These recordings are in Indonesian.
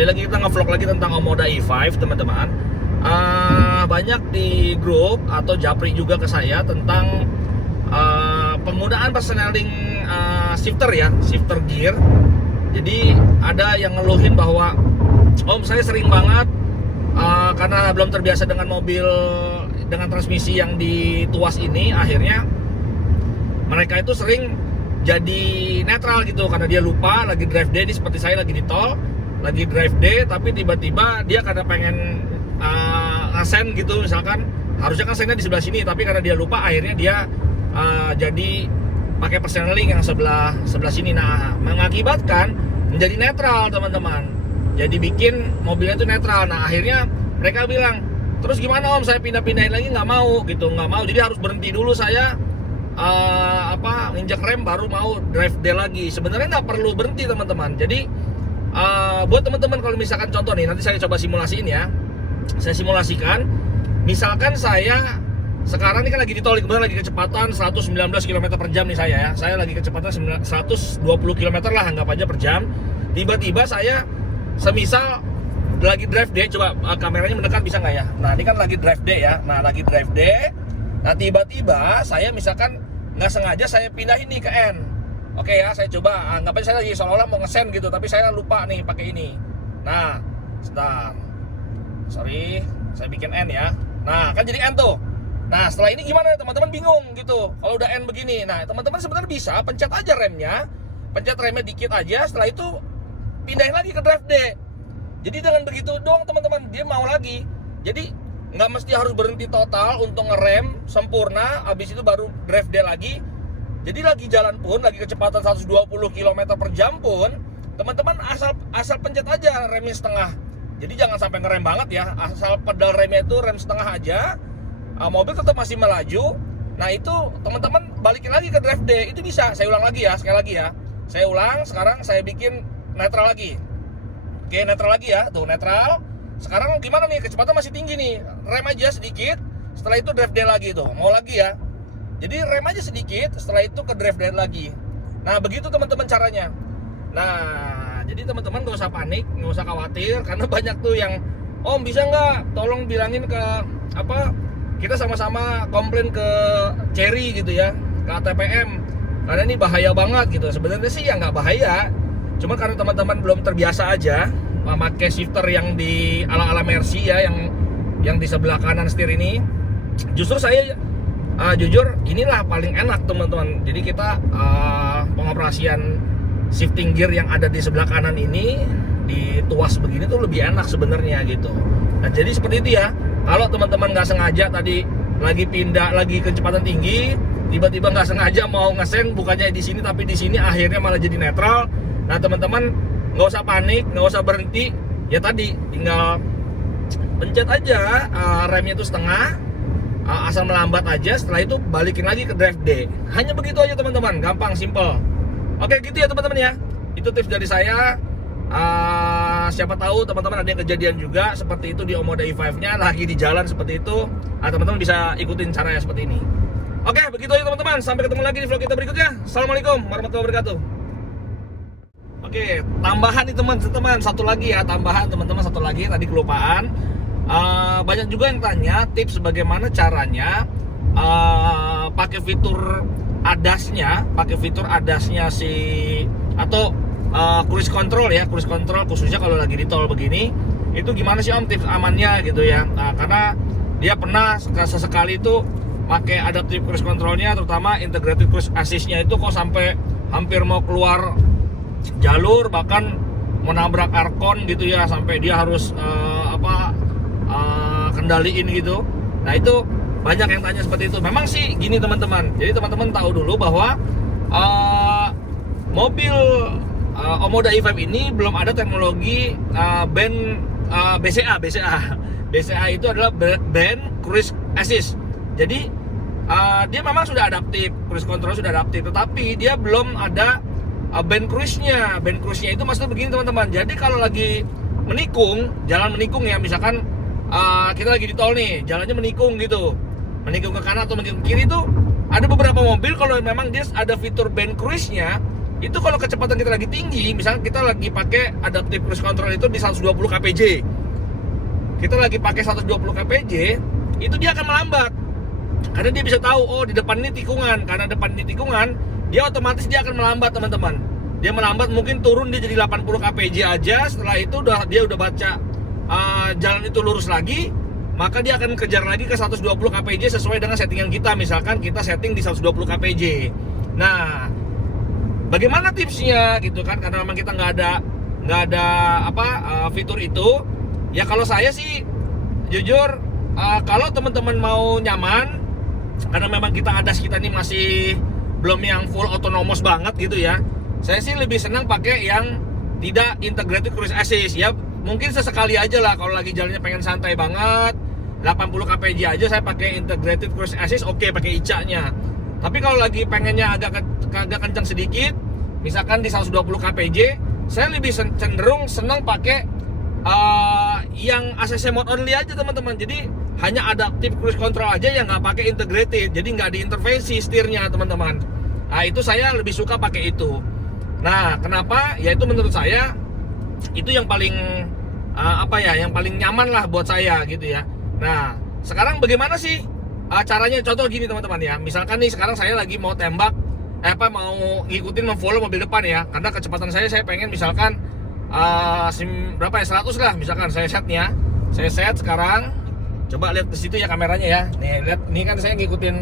Kembali lagi kita nge-vlog lagi tentang Omoda E5 teman-teman. Banyak di grup atau japri juga ke saya tentang penggunaan persneling shifter ya, shifter gear. Jadi ada yang ngeluhin bahwa Om, saya sering banget karena belum terbiasa dengan mobil dengan transmisi yang dituas ini, akhirnya mereka itu sering jadi netral gitu karena dia lupa lagi drive day. Seperti saya lagi di tol, lagi drive day, tapi tiba-tiba dia karena pengen ngasend gitu, misalkan harusnya kan sendnya di sebelah sini, tapi karena dia lupa akhirnya dia jadi pakai persneling yang sebelah sini. Nah, mengakibatkan menjadi netral teman-teman, jadi bikin mobilnya itu netral. Nah, akhirnya mereka bilang, terus gimana Om, saya pindah-pindahin lagi? Nggak mau gitu, nggak mau. Jadi harus berhenti dulu saya injak rem baru mau drive day lagi. Sebenarnya nggak perlu berhenti teman-teman. Jadi buat teman-teman kalau misalkan contoh nih, nanti saya coba simulasiin ya. Saya simulasikan, misalkan saya sekarang ini kan lagi di tol, kebetulan lagi kecepatan 119 km per jam nih saya ya. Saya lagi kecepatan 120 km lah, anggap aja per jam. Tiba-tiba saya semisal lagi drive day, coba kameranya mendekat bisa nggak ya? Nah, ini kan lagi drive day ya. Nah, lagi drive day. Nah, tiba-tiba saya misalkan nggak sengaja saya pindahin nih ke N. Oke ya, saya coba anggap aja saya lagi seolah-olah mau nge-send gitu, tapi saya lupa nih pakai ini. Nah, sebentar. Sorry, saya bikin N ya. Nah, kan jadi N tuh. Nah, setelah ini gimana teman-teman, bingung gitu kalau udah N begini. Nah, teman-teman sebenarnya bisa pencet aja remnya, pencet remnya dikit aja, setelah itu pindahin lagi ke drive day. Jadi dengan begitu dong teman-teman, dia mau lagi. Jadi nggak mesti harus berhenti total untuk ngerem sempurna, habis itu baru drive day lagi. Jadi lagi jalan pun, lagi kecepatan 120 km per jam pun, teman-teman asal pencet aja remnya setengah. Jadi jangan sampai ngerem banget ya, asal pedal remnya itu rem setengah aja, mobil tetap masih melaju. Nah, itu teman-teman balikin lagi ke drive day, itu bisa. Saya ulang lagi ya, sekali lagi ya. Saya ulang, sekarang saya bikin netral lagi. Oke, netral lagi ya, tuh netral. Sekarang gimana nih, kecepatan masih tinggi nih, rem aja sedikit, setelah itu drive day lagi tuh, mau lagi ya. Jadi rem aja sedikit, setelah itu ke drive day lagi. Nah, begitu teman-teman caranya. Nah, jadi teman-teman gak usah panik, gak usah khawatir, karena banyak tuh yang, Om bisa nggak tolong bilangin ke kita sama-sama komplain ke Cherry gitu ya, ke ATPM, karena ini bahaya banget gitu. Sebenarnya sih ya nggak bahaya, cuma karena teman-teman belum terbiasa aja memakai shifter yang di ala-ala Mercy ya, yang di sebelah kanan setir ini. Justru saya jujur inilah paling enak teman-teman. Jadi kita pengoperasian shifting gear yang ada di sebelah kanan ini di tuas begini tuh lebih enak sebenarnya gitu. Nah, jadi seperti itu ya. Kalau teman-teman nggak sengaja tadi lagi pindah, lagi kecepatan tinggi, tiba-tiba nggak sengaja mau ngesen, bukannya di sini tapi di sini, akhirnya malah jadi netral. Nah, teman-teman nggak usah panik, nggak usah berhenti. Ya tadi tinggal pencet aja remnya itu setengah, asal melambat aja. Setelah itu balikin lagi ke drive day. Hanya begitu aja teman-teman, gampang, simple. Oke gitu ya teman-teman ya. Itu tips dari saya. Siapa tahu teman-teman ada yang kejadian juga seperti itu di Omoda E5-nya, lagi di jalan seperti itu. Teman-teman bisa ikutin caranya seperti ini. Oke, begitu aja teman-teman. Sampai ketemu lagi di vlog kita berikutnya. Assalamualaikum warahmatullahi wabarakatuh. Oke, tambahan nih teman-teman, satu lagi ya, tambahan teman-teman, satu lagi tadi kelupaan. Banyak juga yang tanya tips bagaimana caranya pakai fitur ADAS-nya si atau cruise control ya, cruise control khususnya kalau lagi di tol begini. Itu gimana sih Om tips amannya gitu ya? Nah, karena dia pernah sesekali itu pakai adaptive cruise controlnya, terutama integrated cruise assist-nya itu kok sampai hampir mau keluar jalur, bahkan menabrak aircon gitu ya, sampai dia harus kendaliin gitu. Nah, itu banyak yang tanya seperti itu. Memang sih gini teman-teman, jadi teman-teman tahu dulu bahwa mobil Omoda E5 ini belum ada teknologi band BCA itu adalah band cruise assist. Jadi dia memang sudah adaptif, cruise control sudah adaptif, tetapi dia belum ada band cruise-nya. Band cruise-nya itu maksudnya begini teman-teman. Jadi kalau lagi menikung, jalan menikung ya, misalkan kita lagi di tol nih, jalannya menikung gitu, menikung ke kanan atau menikung ke kiri, itu ada beberapa mobil kalau memang dia ada fitur band cruise-nya, Itu kalau kecepatan kita lagi tinggi, misalnya kita lagi pakai adaptive cruise control itu di 120 kpj, kita lagi pakai 120 kpj, itu dia akan melambat. Karena dia bisa tahu, oh di depan ini tikungan. Karena depan ini tikungan, dia otomatis dia akan melambat, teman-teman. Dia melambat, mungkin turun dia jadi 80 kpj aja. Setelah itu dia udah baca jalan itu lurus lagi, maka dia akan kejar lagi ke 120 kpj sesuai dengan settingan kita. Misalkan kita setting di 120 kpj. Nah, bagaimana tipsnya gitu kan? Karena memang kita nggak ada fitur itu. Ya kalau saya sih jujur, kalau teman-teman mau nyaman, karena memang kita ini masih belum yang full autonomous banget gitu ya, saya sih lebih senang pakai yang tidak integrated cruise assist ya. Mungkin sesekali aja lah kalau lagi jalannya pengen santai banget, 80 kpj aja saya pakai integrated cruise assist, oke, pakai ICA-nya. Tapi kalau lagi pengennya agak kencang sedikit, misalkan di 120 kpj, saya lebih cenderung senang pakai yang ACC mode only aja, teman-teman. Jadi hanya adaptive cruise control aja yang nggak pakai integrated, jadi nggak diintervensi setirnya, teman-teman. Nah, itu saya lebih suka pakai itu. Nah, kenapa? Ya itu menurut saya itu yang paling yang paling nyaman lah buat saya gitu ya. Nah, sekarang bagaimana sih caranya? Contoh gini, teman-teman ya. Misalkan nih sekarang saya lagi mau tembak, mau ngikutin, memfollow mobil depan ya. Karena kecepatan saya pengen misalkan 100 lah, misalkan saya setnya. Saya set sekarang. Coba lihat ke situ ya kameranya ya. Nih, lihat, ini kan saya ngikutin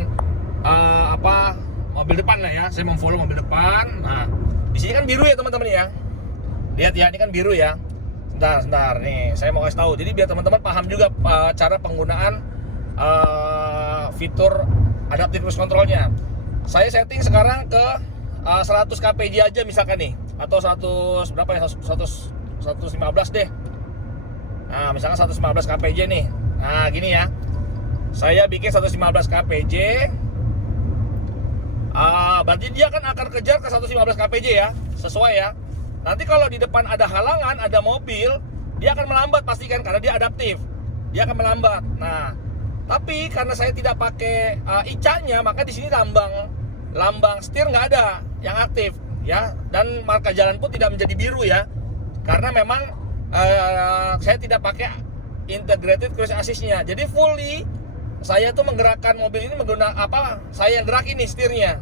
mobil depan lah ya. Saya memfollow mobil depan. Nah, di sini kan biru ya, teman-teman ya. Lihat ya, ini kan biru ya. Sebentar nih, saya mau kasih tahu. Jadi biar teman-teman paham juga cara penggunaan fitur adaptive cruise controlnya. Saya setting sekarang ke 100 kpj aja misalkan nih, atau 115 deh. Nah, misalkan 115 kpj nih. Nah, gini ya. Saya bikin 115 kpj. Berarti dia akan kejar ke 115 kpj ya, sesuai ya. Nanti kalau di depan ada halangan, ada mobil, dia akan melambat pastikan karena dia adaptif. Dia akan melambat. Nah, tapi karena saya tidak pakai ICA-nya, maka di sini lambang setir nggak ada yang aktif ya, dan marka jalan pun tidak menjadi biru ya. Karena memang saya tidak pakai integrated cruise assist-nya. Jadi fully saya tuh menggerakkan mobil ini menggunakan saya yang gerakin nih setirnya.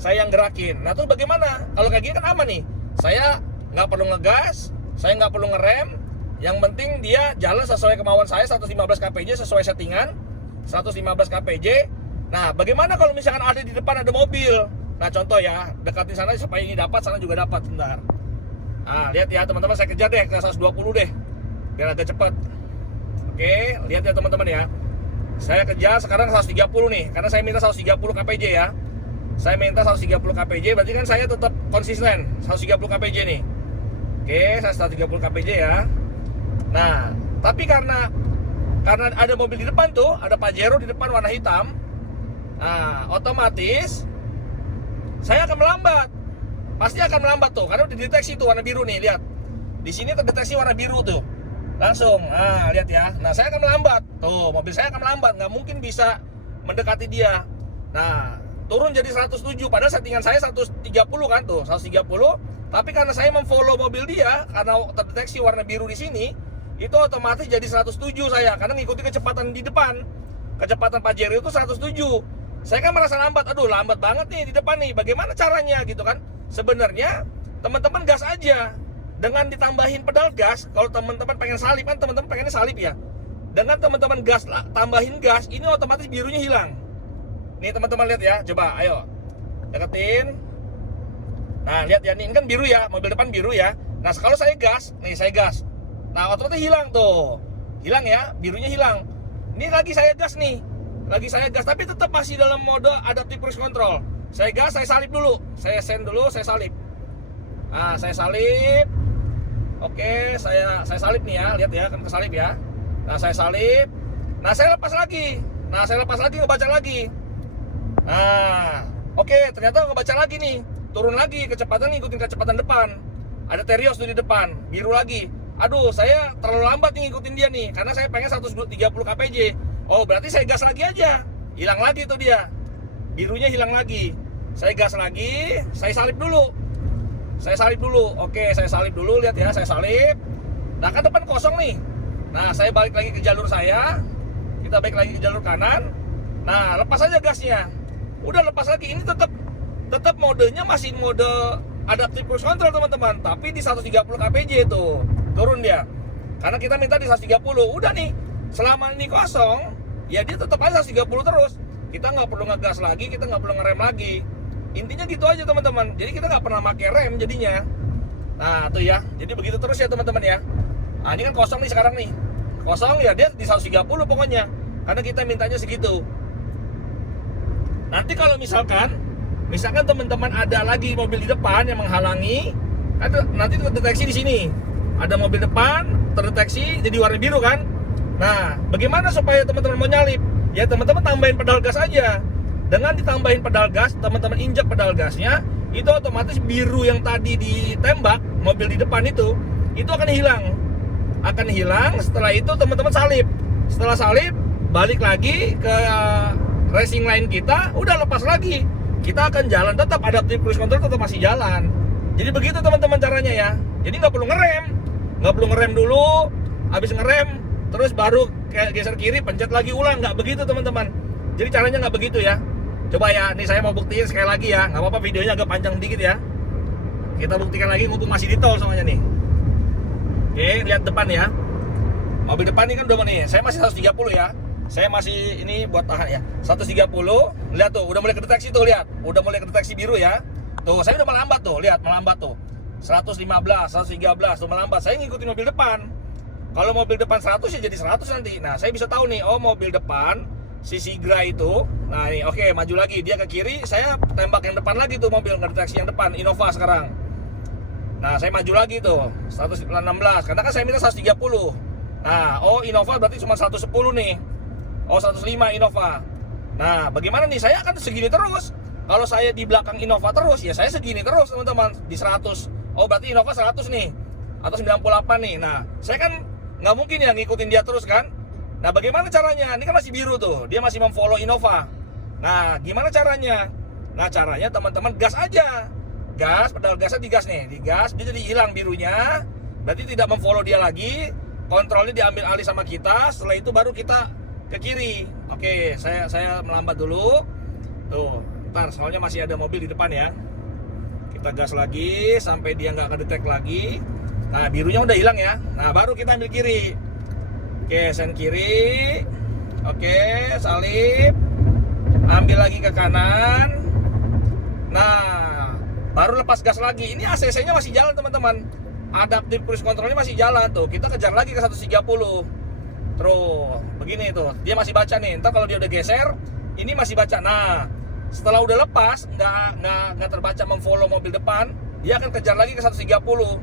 Saya yang gerakin. Nah, tuh bagaimana? Kalau kayak gini kan aman nih. Saya nggak perlu ngegas, saya nggak perlu ngerem. Yang penting dia jalan sesuai kemauan saya, 115 kpj sesuai settingan, 115 kpj. Nah, bagaimana kalau misalkan ada di depan ada mobil? Nah, contoh ya, dekatin sana supaya ini dapat, sana juga dapat. Bentar. Nah, lihat ya teman-teman, saya kejar deh ke 120 deh, biar agak cepat. Oke, lihat ya teman-teman ya. Saya kejar sekarang 130 nih, karena saya minta 130 kpj ya. Saya minta 130 kpj, berarti kan saya tetap konsisten 130 kpj nih. Oke, saya 130 kpj ya. Nah, tapi karena ada mobil di depan tuh, ada Pajero di depan warna hitam. Nah, otomatis saya akan melambat. Pasti akan melambat tuh, karena udah dideteksi tuh warna biru nih, lihat. Di sini terdeteksi warna biru tuh. Langsung, lihat ya. Nah, saya akan melambat. Tuh, mobil saya akan melambat, nggak mungkin bisa mendekati dia. Nah, turun jadi 107, padahal settingan saya 130 kan tuh, 130. Tapi karena saya memfollow mobil dia, karena terdeteksi warna biru di sini, itu otomatis jadi 107 saya, karena ngikuti kecepatan di depan. Kecepatan Pajero itu 107. Saya kan merasa lambat, aduh lambat banget nih di depan nih, bagaimana caranya gitu kan. Sebenarnya teman-teman gas aja. Dengan ditambahin pedal gas, kalau teman-teman pengen salip kan, teman-teman pengennya salip ya. Dengan teman-teman gas, tambahin gas, ini otomatis birunya hilang. Nih teman-teman lihat ya, coba ayo deketin. Nah, lihat ya, ini kan biru ya, mobil depan biru ya. Nah, kalau saya gas, nih saya gas. Nah, otomatis hilang tuh. Hilang ya, birunya hilang. Ini lagi saya gas nih. Lagi saya gas, tapi tetap masih dalam mode adaptive cruise control. Saya gas, saya salip dulu. Saya send dulu, saya salip. Nah, saya salip. Oke, saya salip nih ya, lihat ya, kan kesalip ya. Nah, saya salip. Nah, saya lepas lagi. Nah, saya lepas lagi, ngebaca lagi. Nah, oke, ternyata ngebaca lagi nih. Turun lagi, kecepatan ngikutin kecepatan depan. Ada Terios tuh di depan, biru lagi. Aduh, saya terlalu lambat nih ngikutin dia nih, karena saya pengen 130 kpj. Oh, berarti saya gas lagi aja. Hilang lagi tuh dia. Birunya hilang lagi. Saya gas lagi, saya salip dulu. Saya salip dulu. Oke, saya salip dulu, lihat ya, saya salip. Nah, kan depan kosong nih. Nah, saya balik lagi ke jalur saya. Kita balik lagi ke jalur kanan. Nah, lepas aja gasnya. Udah lepas lagi. Ini tetap modenya masih mode adaptive cruise control, teman-teman. Tapi di 130 kpj itu turun dia. Karena kita minta di 130. Udah nih, selama ini kosong, ya dia tetap aja 130 terus. Kita nggak perlu ngegas lagi, kita nggak perlu ngerem lagi. Intinya gitu aja, teman-teman. Jadi kita nggak pernah pakai rem jadinya. Nah, tuh ya. Jadi begitu terus ya, teman-teman ya. Nah, ini kan kosong nih sekarang nih. Kosong ya, dia di 130 pokoknya. Karena kita mintanya segitu. Nanti kalau misalkan teman-teman ada lagi mobil di depan yang menghalangi, nanti terdeteksi di sini. Ada mobil depan terdeteksi jadi warna biru kan. Nah, bagaimana supaya teman-teman mau nyalip? Ya teman-teman tambahin pedal gas aja. Dengan ditambahin pedal gas, teman-teman injak pedal gasnya, itu otomatis biru yang tadi ditembak mobil di depan itu akan hilang. Akan hilang. Setelah itu teman-teman salip. Setelah salip, balik lagi ke racing line kita, udah lepas lagi. Kita akan jalan, tetap adaptive cruise control tetap masih jalan. Jadi begitu teman-teman caranya ya. Jadi nggak perlu ngerem dulu, habis ngerem terus baru geser kiri pencet lagi ulang, nggak begitu teman-teman. Jadi caranya nggak begitu ya. Coba ya, nih saya mau buktiin sekali lagi ya. Nggak apa-apa videonya agak panjang dikit ya. Kita buktikan lagi mumpung masih di tol soalnya nih. Oke, lihat depan ya. Mobil depan ini kan udah nih, saya masih 130 ya. Saya masih ini buat tahan ya. 130, lihat tuh, udah mulai kedeteksi tuh, lihat. Udah mulai kedeteksi biru ya. Tuh, saya udah melambat tuh, lihat, melambat tuh. 115, 113 tuh melambat. Saya ngikutin mobil depan. Kalau mobil depan 100 ya jadi 100 nanti. Nah, saya bisa tahu nih, oh mobil depan si Sigra itu. Nah, nih oke, maju lagi, dia ke kiri, saya tembak yang depan lagi tuh mobil ngedeteksi yang depan, Innova sekarang. Nah, saya maju lagi tuh, 116, karena kan saya minta 130. Nah, oh Innova berarti cuma 110 nih. Oh 105 Innova. Nah, bagaimana nih? Saya akan segini terus. Kalau saya di belakang Innova terus, ya saya segini terus teman-teman. Di 100. Oh berarti Innova 100 nih. Atau 98 nih. Nah, saya kan nggak mungkin ya ngikutin dia terus kan. Nah, bagaimana caranya? Ini kan masih biru tuh. Dia masih memfollow Innova. Nah, gimana caranya? Nah, caranya teman-teman gas aja. Gas, pedal gasnya digas nih. Digas, dia jadi hilang birunya. Berarti tidak memfollow dia lagi. Kontrolnya diambil alih sama kita. Setelah itu baru kita ke kiri. Oke, saya melambat dulu. Tuh, ntar soalnya masih ada mobil di depan ya. Kita gas lagi sampai dia nggak kedetek lagi. Nah, birunya udah hilang ya. Nah, baru kita ambil kiri. Oke, sen kiri. Oke, salip. Ambil lagi ke kanan. Nah, baru lepas gas lagi. Ini ACC-nya masih jalan, teman-teman. Adaptive cruise controlnya masih jalan tuh. Kita kejar lagi ke 130. Terus begini tuh, dia masih baca nih. Ntar kalau dia udah geser, ini masih baca. Nah, setelah udah lepas, nggak terbaca memfollow mobil depan, dia akan kejar lagi ke 130.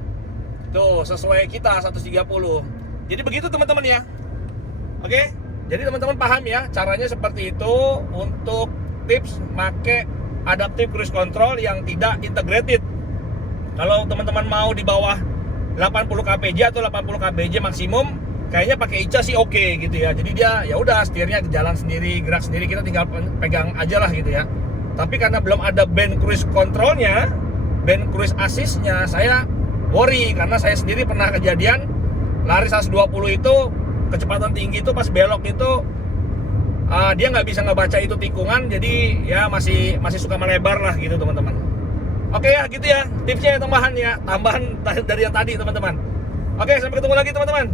Tuh, sesuai kita 130. Jadi begitu teman-teman ya. Oke, jadi teman-teman paham ya, caranya seperti itu untuk tips make adaptive cruise control yang tidak integrated. Kalau teman-teman mau di bawah 80 kpj atau 80 kpj maksimum, kayaknya pakai Ica sih oke gitu ya. Jadi dia ya udah setirnya jalan sendiri, gerak sendiri, kita tinggal pegang aja lah gitu ya. Tapi karena belum ada band cruise controlnya, band cruise assistnya, saya worry karena saya sendiri pernah kejadian lari 120 itu kecepatan tinggi itu pas belok itu dia nggak bisa ngebaca itu tikungan, jadi ya masih suka melebar lah gitu teman-teman. Oke ya gitu ya tipsnya, tambahan dari yang tadi teman-teman. Oke, sampai ketemu lagi teman-teman.